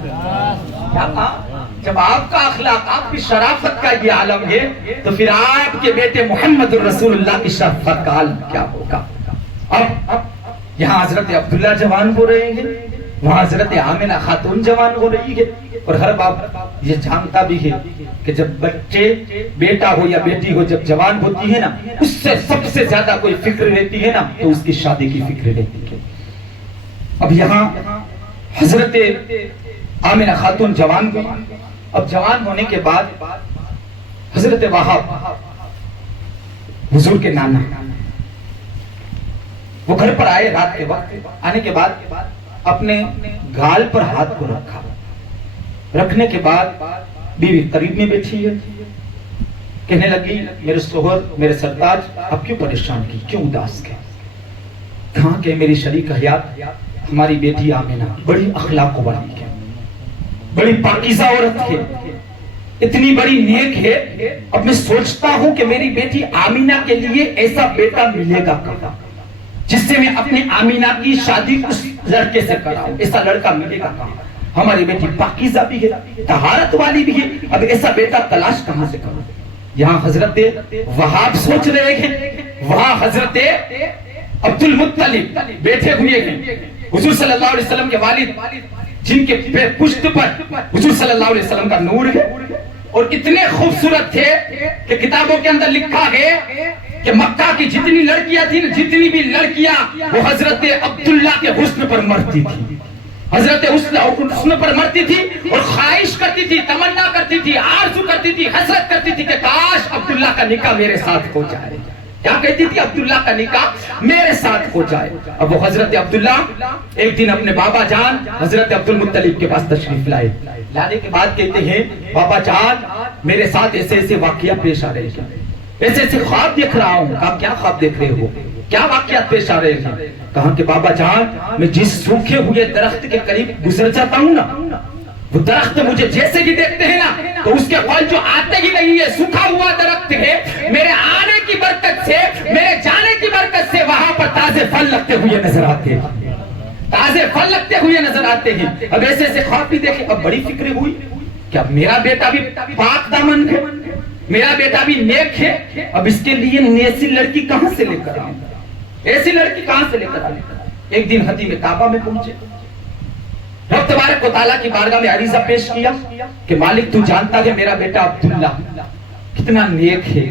کیا کہا؟ جب آپ کا اخلاق، آپ کی شرافت کا یہ عالم ہے تو پھر آپ کے بیٹے محمد رسول اللہ کی شرافت کا عالم کیا ہوگا؟ اب یہاں حضرت عبداللہ جوان ہو رہے ہیں، وہاں حضرت آمنہ خاتون جوان ہو رہی ہے، اور ہر باپ یہ جانتا بھی ہے کہ جب بچے بیٹا ہو یا بیٹی ہو جب جوان ہوتی ہے نا، اس سے سب سے زیادہ کوئی فکر رہتی ہے نا تو اس کی شادی کی فکر رہتی ہے۔ اب یہاں حضرت آمنہ خاتون جوان کو، اب جوان ہونے کے بعد حضرت وہاب حضور کے نانا وہ گھر پر آئے، رات کے وقت آنے کے بعد اپنے گال پر ہاتھ کو رکھا، رکھنے کے بعد بیوی قریب میں بیٹھی ہے، کہنے لگی میرے شوہر، میرے سرتاج اب کیوں پریشان کی، کیوں اداس کی؟ کہاں کہ میری شریک حیات ہماری بیٹی آمنہ بڑی اخلاق والی ہے، بڑی پاکیزہ عورت ہے، اتنی بڑی نیک ہے، اب میں سوچتا ہوں کہ میری بیٹی آمینہ کے لیے ایسا بیٹا ملے گا کہاں جس سے میں اپنی آمینہ کی شادی اس لڑکے سے کراؤں، ایسا لڑکا ملے گا کہاں؟ ہماری بیٹی پاکیزہ بھی ہے، طہارت والی بھی ہے، اب ایسا بیٹا تلاش کہاں سے کروں؟ یہاں حضرت وہاب سوچ رہے ہیں، وہاں حضرت عبد المطلب بیٹھے ہوئے ہیں، حضور صلی اللہ علیہ وسلم کے والد جن کے پشت پر حضور صلی اللہ علیہ وسلم کا نور ہے، اور اتنے خوبصورت تھے کہ کتابوں کے اندر لکھا ہے کہ مکہ کی جتنی لڑکیاں تھیں، جتنی بھی لڑکیاں وہ حضرت عبداللہ کے حسن پر مرتی تھی، حضرت حسن پر مرتی تھی اور خواہش کرتی تھی، تمنا کرتی تھی، آرزو کرتی تھی، حسرت کرتی تھی کہ کاش عبداللہ کا نکاح میرے ساتھ ہو جائے. کیا کہتی تھی؟ عبداللہ کا نکاح میرے ساتھ ہو جائے. اب وہ حضرت عبداللہ ایک دن اپنے بابا جان حضرت عبد المطلب کے پاس تشریف لائے. لانے کے بعد کہتے ہیں بابا جان میرے ساتھ ایسے ایسے واقعہ پیش آ رہے ہیں، ایسے ایسے خواب دیکھ رہا ہوں. کہا کیا خواب دیکھ رہے ہو؟ کیا واقعات پیش آ رہے ہیں؟ کہا کہ بابا جان میں جس سوکھے ہوئے درخت کے قریب گزر جاتا ہوں نا، وہ درخت مجھے جیسے ہی دیکھتے ہیں نا تو اس کے پھل جو آتے ہی نہیں ہے، سوکھا ہوا درخت ہے، میرے آنے کی برکت سے، میرے جانے کی برکت سے وہاں پر تازے پھل لگتے ہوئے نظر آتے ہیں، تازے پھل لگتے ہوئے نظر آتے ہیں. اب ایسے ایسے خواب بھی دیکھے. اب بڑی فکر ہوئی کہ اب میرا بیٹا بھی پاک دامن ہے، میرا بیٹا بھی نیک ہے، اب اس کے لیے ایسی لڑکی کہاں سے لے کر آؤں، ایسی لڑکی کہاں سے لے کر آؤں. ایک دن حتیم کعبہ میں پہنچے، رب تبارک و تعالیٰ کی بارگاہ میں عریضہ پیش کیا کہ مالک تو جانتا ہے میرا بیٹا عبداللہ کتنا نیک ہے،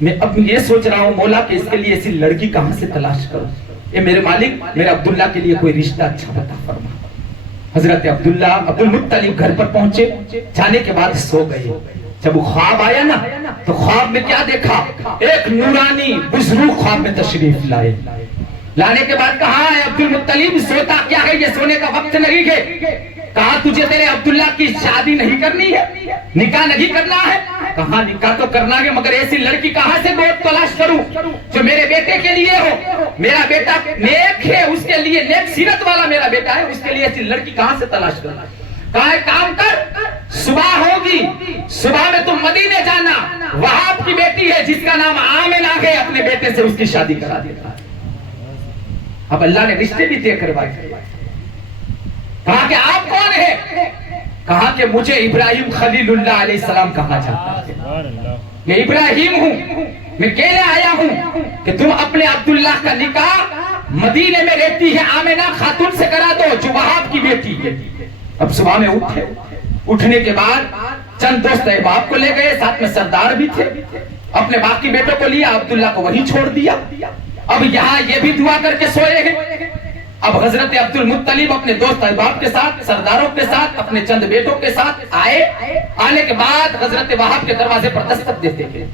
میں اب یہ سوچ رہا ہوں مولا کہ اس کے لیے ایسی لڑکی کہاں سے تلاش کروں. اے میرے مالک میرے عبداللہ کے لیے کوئی رشتہ اچھا بتا فرما. حضرت عبداللہ عبد المطلب گھر پر پہنچے، جانے کے بعد سو گئے. جب وہ خواب آیا نا تو خواب میں کیا دیکھا؟ ایک نورانی بزرگ خواب میں تشریف لائے. لانے کے بعد کہا ہے عبد المطلب سوتا کیا ہے، یہ سونے کا وقت نہیں ہے. کہا تجھے تیرے عبداللہ کی شادی نہیں کرنی ہے، نکاح نہیں کرنا ہے. کہا نکاح تو کرنا ہے مگر ایسی لڑکی کہاں سے گود تلاش کروں جو میرے بیٹے کے لیے ہو. میرا بیٹا نیک ہے، اس کے لیے نیک سیرت والا میرا بیٹا ہے، اس کے لیے ایسی لڑکی کہاں سے تلاش کروں. کہا ایک کام کر، صبح ہوگی، صبح میں تم مدینے جانا، وہاب کی بیٹی ہے جس کا نام آمنہ ہے، اپنے بیٹے سے اس کی شادی کرا دیتا. اب اللہ نے رشتے بھی طے کروائے. کہا کہ آپ کون ہیں؟ کہا کہ مجھے ابراہیم خلیل اللہ علیہ السلام کہا جاتا ہے، میں ابراہیم ہوں، میں کہنے آیا ہوں کہ تم اپنے عبداللہ کا نکاح مدینے میں رہتی ہے آمنہ خاتون سے کرا دو جو وہاب کی بیٹی ہے. اب صبح میں اٹھے، اٹھنے کے بعد چند دوست احباب کو لے گئے، ساتھ میں سردار بھی تھے، اپنے باقی بیٹوں کو لیا، عبداللہ کو وہیں چھوڑ دیا. اب یہاں یہ بھی دعا کر کے سوئے ہیں. اب حضرت عبد المطلب اپنے دوست احباب کے ساتھ، سرداروں کے ساتھ، اپنے چند بیٹوں کے ساتھ آئے. آنے کے بعد حضرت وہاب کے دروازے پر دستک دیتے ہیں.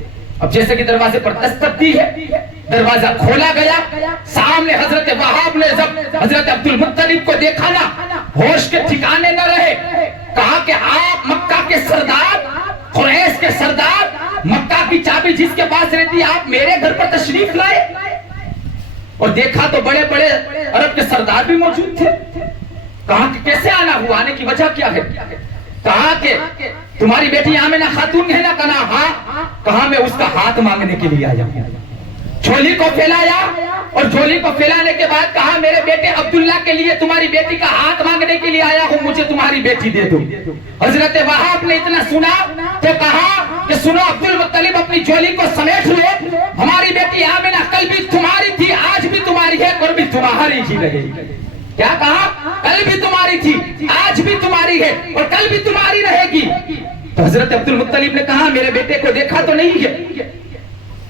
اب جیسے کہ دروازے پر دستک دی ہے، دروازہ کھولا گیا. سامنے حضرت وہاب نے جب حضرت عبد المطلب کو دیکھا نا ہوش کے ٹھکانے نہ رہے. کہا کہ آپ مکہ کے سردار، قریش کے سردار، مکہ کی چابی جس کے پاس رہتی آپ میرے گھر پر تشریف لائے. اور دیکھا تو بڑے بڑے عرب کے سردار بھی موجود تھے. کہا کہ کیسے آنا ہوا، آنے کی وجہ کیا ہے؟ کہا کہ تمہاری بیٹی آمنہ خاتون ہے نا؟ کہا ہاں. کہا میں اس کا ہاتھ مانگنے کے لیے آیا ہوں. جھولی کو پھیلایا اور جھولی کو پھیلانے کے بعد کہا میرے بیٹے عبداللہ کے لیے تمہاری بیٹی کا ہاتھ مانگنے کے لیے آیا ہوں، مجھے تمہاری بیٹی دے دو. حضرت وہاب نے اتنا سنا تو کہا کہ سنو عبد المطلب اپنی جھولی کو سمیٹ لو، ہماری بیٹی آمنہ کل بھی تمہاری تھی، آج بھی تمہاری ہے اور بھی تمہاری ہی رہے گی. کیا کہا؟ کل بھی تمہاری تھی، آج بھی تمہاری ہے اور کل بھی تمہاری رہے گی. تو حضرت عبد المطلب نے کہا میرے بیٹے کو دیکھا تو نہیں ہے،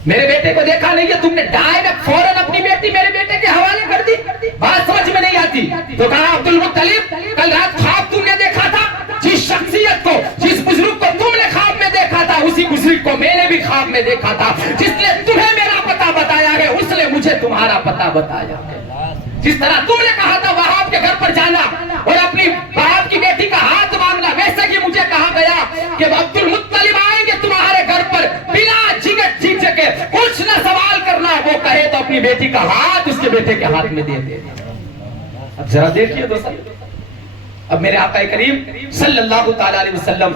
میرے بیٹے کو دیکھا نہیں ہے. تم نے ڈائریکٹ فوراً اپنی بیٹی میرے بیٹے کے حوالے کر دی، بات سمجھ میں نہیں آتی. تو کہا عبد المطلب کل رات خواب تم نے دیکھا تھا، جس شخصیت کو، جس بزرگ کو تم نے خواب میں دیکھا تھا اسی بزرگ کو میں نے بھی خواب میں دیکھا تھا. جس نے تمہیں میرا پتہ بتایا ہے اس نے مجھے تمہارا پتہ بتایا ہے. جس طرح تم نے کہا تھا وہاب کے گھر پر جانا اور اپنی باپ کی بیٹی کا ہاتھ مانگنا، ویسے ہی مجھے کہا گیا کہ عبد المطلب آئیں گے تمہارے گھر پر بنا جھجک کے، کچھ نہ سوال کرنا، وہ کہے تو اپنی بیٹی کا ہاتھ اس کے بیٹے کے ہاتھ میں دے دے. اب ذرا دیکھیے دوستو، اب میرے آقا کریم صلی اللہ تعالی علیہ وسلم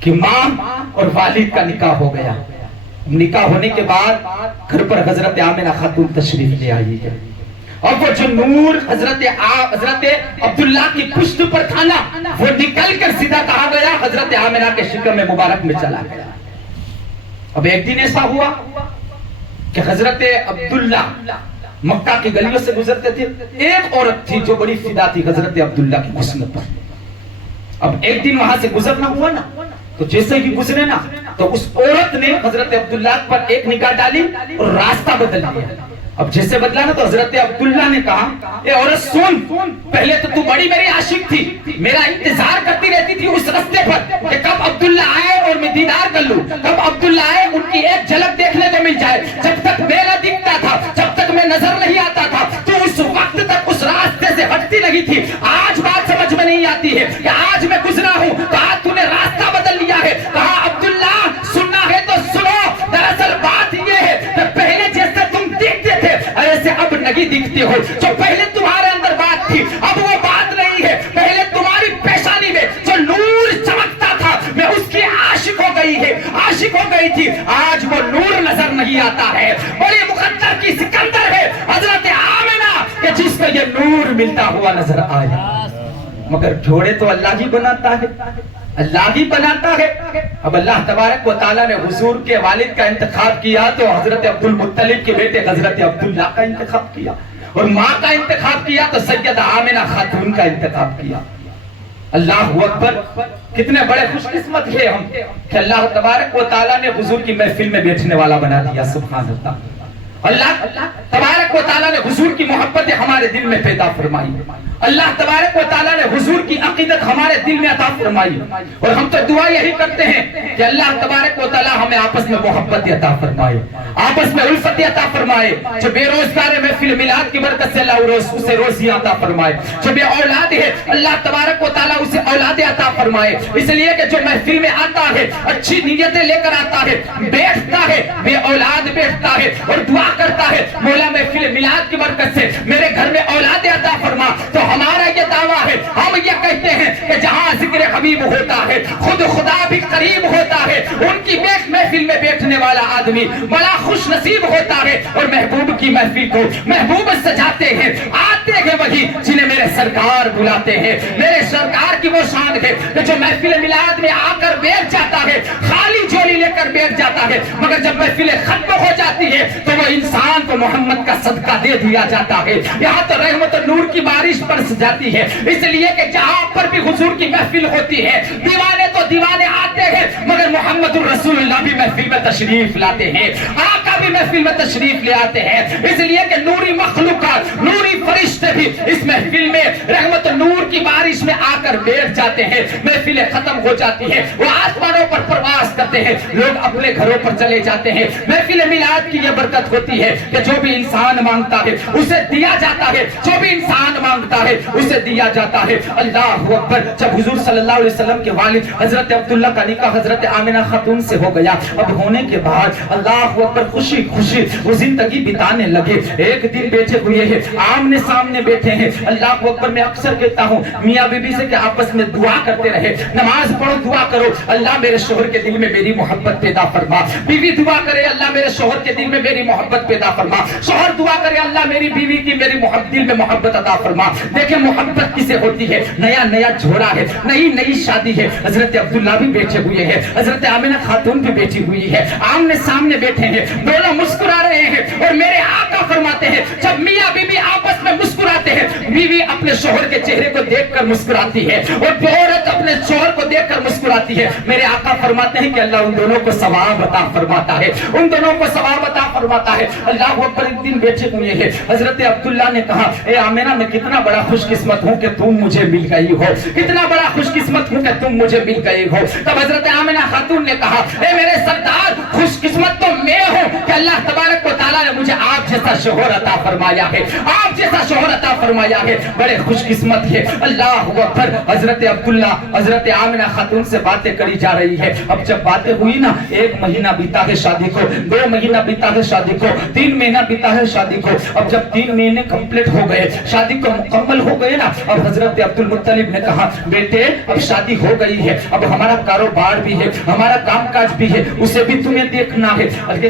کی ماں اور والد کا نکاح ہو گیا. نکاح ہونے کے بعد گھر پر حضرت آمنہ خاتون تشریف لے آئی ہے اور وہ جو نور حضرت عبداللہ کی پشت پر تھا نا وہ نکل کر سیدھا کہا گیا حضرت آمنہ کے شکم مبارک میں چلا گیا. اب ایک دن ایسا ہوا کہ حضرت عبداللہ مکہ کی گلیوں سے گزرتے تھے. ایک عورت تھی جو بڑی فدا تھی حضرت عبداللہ کی حسن پر. اب ایک دن وہاں سے گزرنا ہوا نا تو جیسے ہی گزرے نا تو اس عورت نے حضرت عبداللہ پر ایک نگاہ ڈالی اور راستہ بدل دیا. اب جیسے بدلا نا تو حضرت عبداللہ نے کہا اے عورت سن، پہلے تو بڑی میری عاشق تھی، میرا انتظار کرتی رہتی تھی اس رستے پر کہ کب عبداللہ آئے اور میں دیدار کر لوں، کب عبداللہ آئے ان کی ایک جھلک دیکھنے کو مل جائے۔ جب تک میں نہ دکھتا تھا، جب تک میں نظر نہیں آتا تھا، تو اس وقت تک اس راستے سے ہٹتی نہیں تھی۔ آج بات سمجھ میں نہیں آتی ہے کہ آج میں گزرا ہوں تو آج تو نے راستہ بدل لیا ہے۔ کہا عبداللہ سننا ہے تو سنو، دراصل بات یہ ہے کہ پہلے جیسے تم دکھتے تھے ایسے اب نہیں دکھتے ہو۔ جو پہلے تمہارے اندر بات تھی اب وہ بات نہیں ہے۔ پہلے تمہاری پیشانی میں جو نور چمکتا تھا میں اس کی عاشق ہو گئی ہے، عاشق ہو گئی تھی، آج وہ نور نظر نہیں آتا ہے۔ بڑی مقدر کی سکندر ہے حضرت آمنہ کہ جس کو یہ نور ملتا ہوا نظر آیا، مگر جوڑے تو اللہ ہی بناتا ہے، اللہ ہی بناتا ہے۔ اب اللہ تبارک و تعالیٰ نے حضور کے والد کا انتخاب کیا تو حضرت عبد المطلب کے بیٹے حضرت عبداللہ کا انتخاب کیا، اور ماں کا انتخاب کیا تو سیدہ آمنہ خاتون کا انتخاب کیا۔ اللہ اکبر، کتنے بڑے خوش قسمت ہیں ہم کہ اللہ تبارک و تعالیٰ نے حضور کی محفل میں بیٹھنے والا بنا دیا۔ سبحان اللہ، اللہ تبارک و تعالیٰ نے حضور کی محبت ہمارے دل میں پیدا فرمائی، اللہ تبارک و تعالیٰ نے حضور کی عقیدت ہمارے دل میں عطا فرمائی، اور ہم تو دعا یہی کرتے ہیں کہ اللہ تبارک و تعالیٰ ہمیں آپس میں محبت عطا فرمائے، آپس میں الفت عطا فرمائے۔ جو بے روزگار محفل میلاد کی برکت سے اللہ اسے روزی عطا فرمائے، جو بے اولاد ہے اللہ تبارک و تعالیٰ اسے اولاد عطا فرمائے۔ اس لیے کہ جو محفل میں آتا ہے اچھی نیتیں لے کر آتا ہے، بیٹھتا ہے بے اولاد بیٹھتا ہے اور دعا کرتا ہے مولا محفل میلاد کی برکت سے میرے گھر میں اولاد عطا فرما، تو ہمارا یہ دعویٰ ہے، ہم یہ کہتے ہیں کہ جہاں ذکر حبیب ہوتا ہے خود خدا بھی قریب ہوتا ہے۔ ان کی محفل میں بیٹھنے والا آدمی بڑا خوش نصیب ہوتا ہے، اور محبوب کی محفل کو محبوب سجاتے ہیں، آتے ہیں وہی جنہیں میرے سرکار بلاتے ہیں۔ میرے سرکار کی وہ شان ہے کہ جو محفل میلاد میں آ کر بیٹھ جاتا ہے خالی جھولی لے کر بیٹھ جاتا ہے، مگر جب محفل ختم ہو جاتی ہے تو وہ انسان کو محمد کا صدقہ دے دیا جاتا ہے۔ یہاں تو رحمت نور کی بارش برس جاتی ہے، اس لیے کہ جہاں پر بھی حضور کی محفل ہوتی ہے دیوانے تو دیوانے آتے ہیں، مگر محمد الرسول اللہ بھی محفل میں تشریف لاتے ہیں، آقا بھی محفل میں تشریف لے آتے ہیں۔ اس لیے کہ نوری مخلوقات، نوری فرشتے بھی اس محفل میں رحمت نور کی بارش میں آ کر بیٹھ جاتے ہیں۔ محفل ختم ہو جاتی ہے، وہ آسمانوں پر پرواز کرتے ہیں، لوگ اپنے گھروں پر چلے جاتے ہیں۔ محفل میلاد کی یہ برکت ہوتی ہے کہ جو بھی انسان مانگتا ہے اسے دیا جاتا ہے، جو بھی انسان مانگتا ہے اسے دیا جاتا ہے۔ اللہ اکبر، جب حضور صلی اللہ علیہ وسلم کے والد حضرت عبداللہ کا نکاح حضرت آمنہ خاتون سے ہو گیا، اب ہونے کے بعد اللہ اکبر خوشی خوشی وہ زندگی بتانے لگے۔ ایک دن بیٹھے ہوئے ہیں، آمنے سامنے بیٹھے ہیں، اللہ اکبر میں اکثر کہتا ہوں میاں بیوی سے کہ آپس میں دعا کرتے رہے، نماز پڑھو دعا کرو اللہ میرے شوہر کے دل میں میری محبت پیدا فرما، بیوی دعا کرے اللہ میرے شوہر کے دل میں میری محبت پیدا فرما، شوہر دعا کرے اللہ میری بیوی کی میری دل میں محبت عطا فرما۔ دیکھیں محبت کسے ہوتی ہے، نیا نیا جوڑا ہے، نئی نئی شادی ہے، حضرت عبداللہ بھی بیٹھے ہوئے ہیں، حضرت آمنہ خاتون بھی بیٹھی ہوئی ہے، آمنے سامنے بیٹھے ہیں، دونوں مسکرا رہے ہیں، اور میرے آقا فرماتے ہیں جب میاں بیوی آپس میں مسکراتے ہیں، بیوی اپنے شوہر کے چہرے کو دیکھ کر مسکراتی ہے اور عورت اپنے شوہر کو دیکھ کر مسکراتی ہے، میرے آقا فرماتے ہیں کہ اللہ ان دونوں کو ثواب عطا فرماتا ہے، ان دونوں کو ثواب عطا فرماتا ہے۔ اللہ اکبر، ایک دن بیٹھے ہوئے ہیں، حضرت عبداللہ نے کہا اے آمنہ میں کتنا بڑا خوش قسمت ہوں کہ تم مجھے مل گئی ہو، کتنا بڑا خوش قسمت ہوں کہ تم مجھے مل گئی ہو۔ تب حضرت آمنہ خاتون نے کہا اے میرے سردار، خوش قسمت تو میں ہوں کہ اللہ تبارک و تعالیٰ نے مجھے آپ جیسا شوہر عطا فرمایا ہے، آپ جیسا شوہر عطا فرمایا ہے، بڑے خوش قسمت ہے۔ اللہ اکبر، حضرت عبداللہ حضرت آمنہ خاتون سے باتیں کری جا رہی ہے۔ اب جب باتیں ہوئی نا، 1 مہینہ بیتا ہے شادی کو، 2 مہینہ بیتا ہے شادی کو، 3 مہینہ بیتا ہے شادی کو۔ اب جب 3 مہینے کمپلیٹ ہو گئے، شادی کو مکمل ہو گئے نا، اب حضرت عبد المطلب نے کہا بیٹے اب شادی ہو گئی ہے، اب ہمارا کاروبار بھی ہے، ہمارا کام کاج بھی ہے، اسے بھی تمہیں دیکھنا ہے،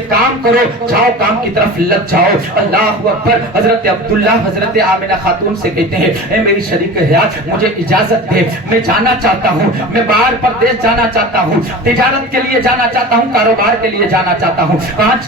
کام کرو، جاؤ کام کی طرف لگ جاؤ۔ اللہ اکبر، حضرت عبداللہ حضرت آمنہ خاتون سے کہتے ہیں اے میری شریک حیات، مجھے اجازت دے، میں جانا چاہتا ہوں، میں باہر پردیس جانا چاہتا ہوں، تجارت کے لیے جانا چاہتا ہوں، کاروبار کے لیے جانا چاہتا ہوں۔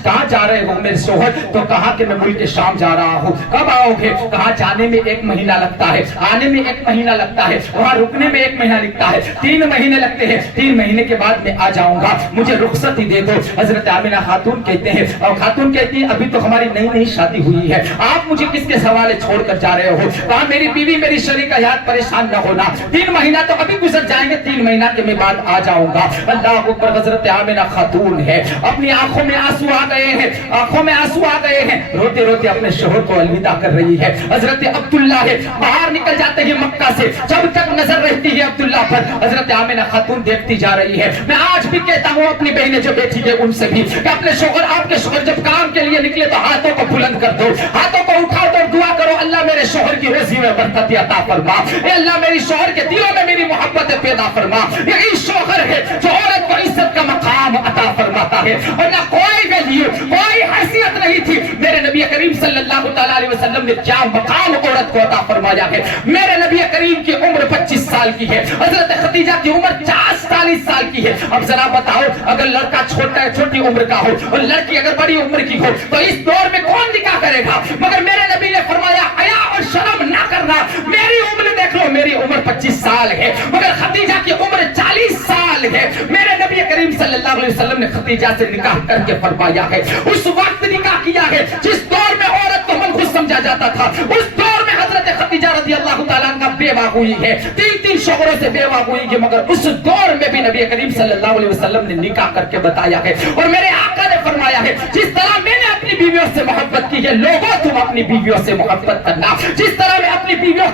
کہاں جا رہے ہو میرے شوہر؟ تو کہا کہ میں ملک شام جا رہا ہوں۔ کب آؤ گے؟ کہا جانے میں 1 مہینہ لگتا ہے، آنے میں 1 مہینہ لگتا ہے، وہاں رکنے میں 1 مہینہ لگتا ہے، 3 مہینے لگتے ہیں، 3 مہینے کے بعد میں آ جاؤں گا، مجھے رخصت ہی دے دو۔ حضرت آمنہ خاتون کہتے ہیں، اور خاتون کہتی ہے ابھی تو ہماری نئی نئی شادی ہوئی ہے, آپ مجھے کس کے حوالے چھوڑ کر جا رہے ہو؟ کہا میری بیوی میری شریک حیات پریشان نہ ہونا, 3 مہینہ تو ابھی گزر جائیں گے, 3 مہینہ کے میں بعد آ جاؤں گا. اللہ اکبر. حضرت آمنہ خاتون ہے, اپنی آنکھوں میں آنسو آ گئے ہیں, آنکھوں میں آنسو آ گئے ہیں, روتے روتے اپنے شوہر کو الوداع کر رہی ہے. حضرت عبداللہ ہے, باہر نکل جاتے ہیں مکہ سے, جب تک نظر رہتی ہے عبداللہ پر, حضرت آمنہ خاتون دیکھتی جا رہی ہے. میں آج بھی کہتا ہوں اپنی بہنیں جو بیٹھی ہے ان سے بھی کہ اپنے شوہر, آپ کے شوہر جب کام کے لیے نکلے تو ہاتھوں کو بلند کر دو, ہاتھوں کو اٹھا دو, دعا کرو اللہ میرے شوہر کی روزی میں برکت عطا فرما, اے اللہ میری شوہر کے دلوں میں میری محبت پیدا فرما. یہی شوہر ہے جو عورت کو عزت کا مقام عطا فرماتا ہے, اور نہ کوئی ویلیو, کوئی حیثیت نہیں تھی. میرے نبی کریم صلی اللہ تعالی علیہ وسلم نے کیا مقام عورت کو عطا فرمایا ہے. میرے نبی کریم کی عمر 25 سال کی ہے, حضرت خدیجہ کی عمر 40 سال کی ہے. اب ذرا بتاؤ, اگر لڑکا چھوٹا چھوٹی عمر کا ہو اور لڑکی اگر بڑی عمر کی ہو تو اس دور میں کون نکاح کرے گا؟ مگر میرے نبی نے فرمایا حیا اور شرم نہ کرنا. میری عمر دیکھ لو, میری عمر 25 سال ہے مگر خدیجہ کی عمر 40 سال ہے. میرے نبی کریم صلی اللہ علیہ وسلم نے خدیجہ سے نکاح کر کے فرمایا ہے. اس وقت نکاح کیا ہے جس دور میں عورت کو منحوس سمجھا جاتا تھا. اس دور میں حضرت خدیجہ رضی اللہ تعالیٰ عنہ بیوہ ہوئی ہے, 3 شوہروں سے بیوہ ہوئی ہے, مگر اس دور میں بھی نبی کریم صلی اللہ علیہ وسلم نے نکاح کر کے بتایا ہے. اور میرے آقا نے فرمایا ہے جس طرح میں نے اپنی بیویوں سے محبت کی ہے, لوگوں تم اپنی بیویوں سے محبت کرنا. جس طرح میں اپنی بیویوں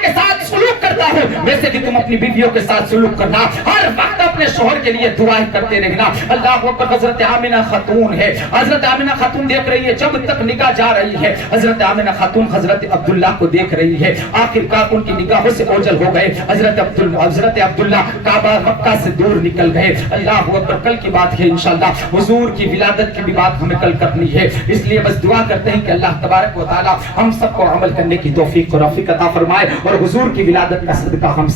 کے ساتھ سلوک کرتا ہوں ویسے کہ تم اپنی بیویوں کے ساتھ سلوک کرنا. ہر وقت اپنے شوہر کے لیے دعائیں کرتے رہنا. اللہ اکبر. حضرت آمنہ خاتون ہے, حضرت آمنہ خاتون دیکھ رہی ہے, جب تک نکاح جا رہی ہے حضرت آمنہ خاتون حضرت عبداللہ کو دیکھ رہی ہے. آخر کار ان کی نگاہوں سے اوجھل ہو گئے. حضرت عبداللہ کعبہ مکہ سے دور نکل گئے. اللہ اکبر. کل کی بات ہے انشاءاللہ, حضور کی ولادت کی بھی بات ہمیں کل کرنی ہے, اس لیے بس دعا کرتے ہیں کہ اللہ تبارک و تعالی ہم سب کو عمل کرنے کی توفیق اور رفیق عطا فرمائے, اور حضور کی ولادت کا صدقہ ہم